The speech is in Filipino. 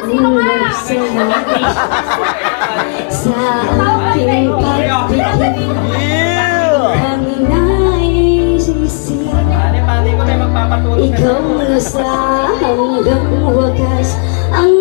Sa aking pagpipig ang naisisi, ikaw na sa hanggang wakas ang